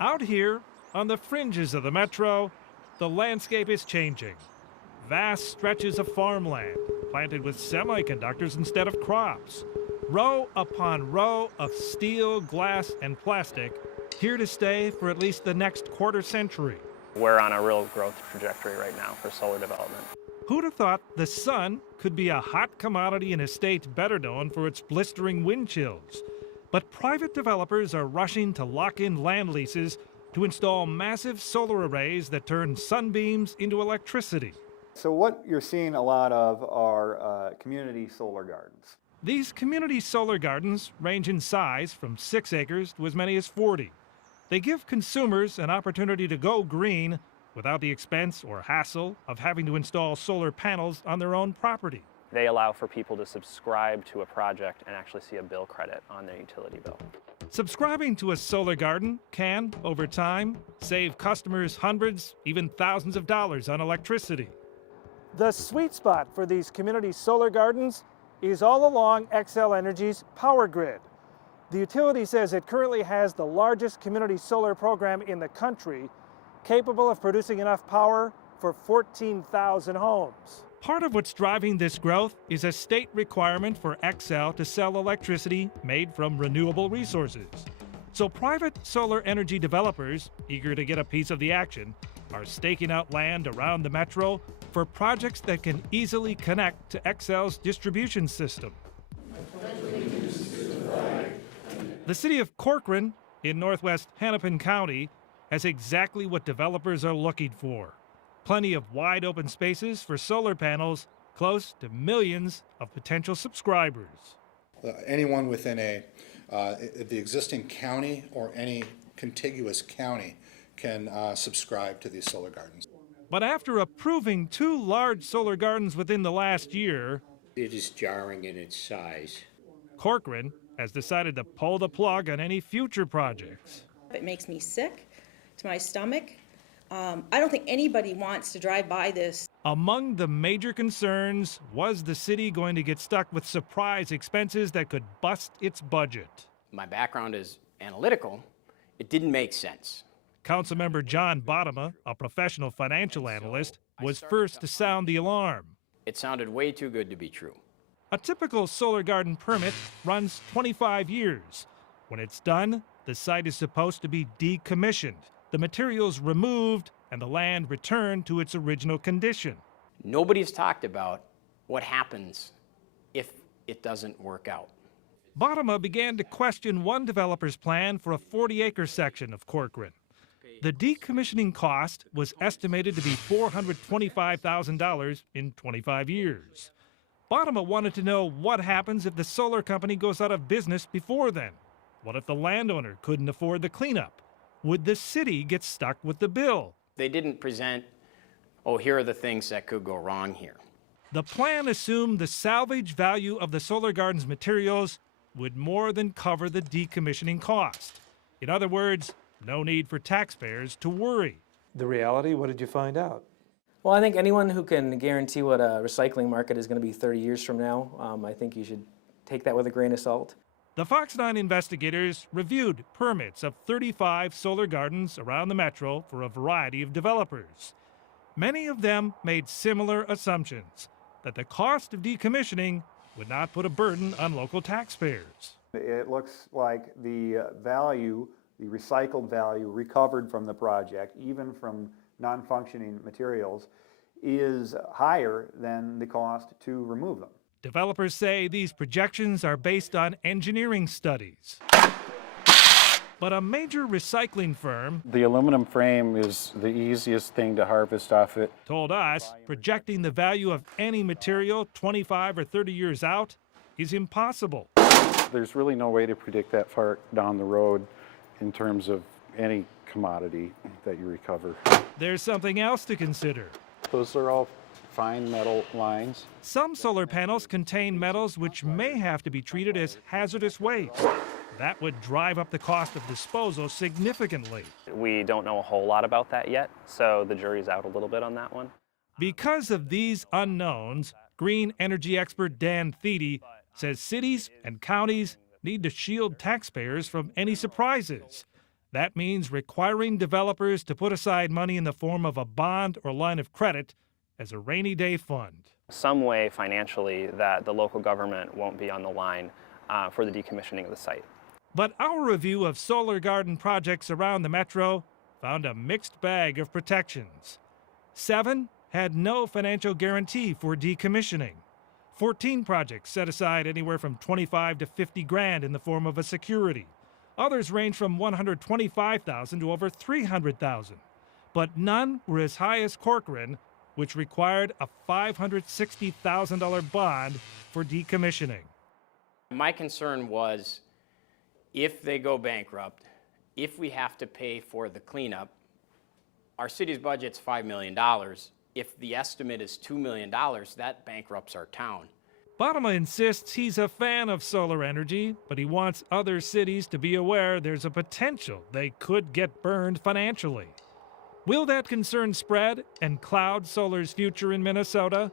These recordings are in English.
Out here, on the fringes of the metro, the landscape is changing. Vast stretches of farmland, planted with semiconductors instead of crops. Row upon row of steel, glass, and plastic, here to stay for at least the next quarter century. We're on a real growth trajectory right now for solar development. Who'd have thought the sun could be a hot commodity in a state better known for its blistering wind chills? But private developers are rushing to lock in land leases to install massive solar arrays that turn sunbeams into electricity. So what you're seeing a lot of are community solar gardens. These community solar gardens range in size from 6 acres to as many as 40. They give consumers an opportunity to go green without the expense or hassle of having to install solar panels on their own property. They allow for people to subscribe to a project and actually see a bill credit on their utility bill. Subscribing to a solar garden can, over time, save customers hundreds, even thousands of dollars on electricity. The sweet spot for these community solar gardens is all along Xcel Energy's power grid. The utility says it currently has the largest community solar program in the country, capable of producing enough power for 14,000 homes. Part of what's driving this growth is a state requirement for Xcel to sell electricity made from renewable resources. So private solar energy developers, eager to get a piece of the action, are staking out land around the metro for projects that can easily connect to Xcel's distribution system. The city of Corcoran in northwest Hennepin County has exactly what developers are looking for. Plenty of wide open spaces for solar panels, close to millions of potential subscribers. Anyone within the existing county or any contiguous county can subscribe to these solar gardens. But after approving 2 large solar gardens within the last year, it is jarring in its size. Corcoran has decided to pull the plug on any future projects. It makes me sick to my stomach. I don't think anybody wants to drive by this. Among the major concerns was the city going to get stuck with surprise expenses that could bust its budget. My background is analytical. It didn't make sense. Councilmember John Bottema, a professional financial analyst, was first to sound the alarm. It sounded way too good to be true. A typical solar garden permit runs 25 years. When it's done, the site is supposed to be decommissioned, the materials removed, and the land returned to its original condition. Nobody's talked about what happens if it doesn't work out. Bottema began to question one developer's plan for a 40-acre section of Corcoran. The decommissioning cost was estimated to be $425,000 in 25 years. Bottema wanted to know what happens if the solar company goes out of business before then. What if the landowner couldn't afford the cleanup? Would the city get stuck with the bill? They didn't present, oh, here are the things that could go wrong here. The plan assumed the salvage value of the solar garden's materials would more than cover the decommissioning cost. In other words, no need for taxpayers to worry. The reality, what did you find out? Well, I think anyone who can guarantee what a recycling market is going to be 30 years from now, I think you should take that with a grain of salt. The Fox 9 investigators reviewed permits of 35 solar gardens around the metro for a variety of developers. Many of them made similar assumptions, that the cost of decommissioning would not put a burden on local taxpayers. It looks like the value, the recycled value recovered from the project, even from non-functioning materials, is higher than the cost to remove them. Developers say these projections are based on engineering studies. But a major recycling firm, the aluminum frame is the easiest thing to harvest off it, told us projecting the value of any material 25 or 30 years out is impossible. There's really no way to predict that far down the road in terms of any commodity that you recover. There's something else to consider. Those are all fine metal lines. Some solar panels contain metals which may have to be treated as hazardous waste. That would drive up the cost of disposal significantly. We don't know a whole lot about that yet, so the jury's out a little bit on that one. Because of these unknowns, green energy expert Dan Thiede says cities and counties need to shield taxpayers from any surprises. That means requiring developers to put aside money in the form of a bond or line of credit as a rainy day fund. Some way financially that the local government won't be on the line for the decommissioning of the site. But our review of solar garden projects around the metro found a mixed bag of protections. 7 had no financial guarantee for decommissioning. 14 projects set aside anywhere from 25 to 50 grand in the form of a security. Others range from 125,000 to over 300,000. But none were as high as Corcoran, which required a $560,000 bond for decommissioning. My concern was if they go bankrupt, if we have to pay for the cleanup, our city's budget's $5 million. If the estimate is $2 million, that bankrupts our town. Bottoма insists he's a fan of solar energy, but he wants other cities to be aware there's a potential they could get burned financially. Will that concern spread and cloud solar's future in Minnesota?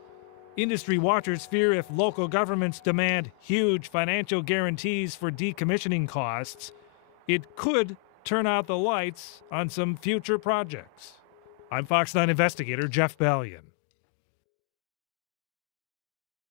Industry watchers fear if local governments demand huge financial guarantees for decommissioning costs, it could turn out the lights on some future projects. I'm Fox 9 investigator Jeff Bellion.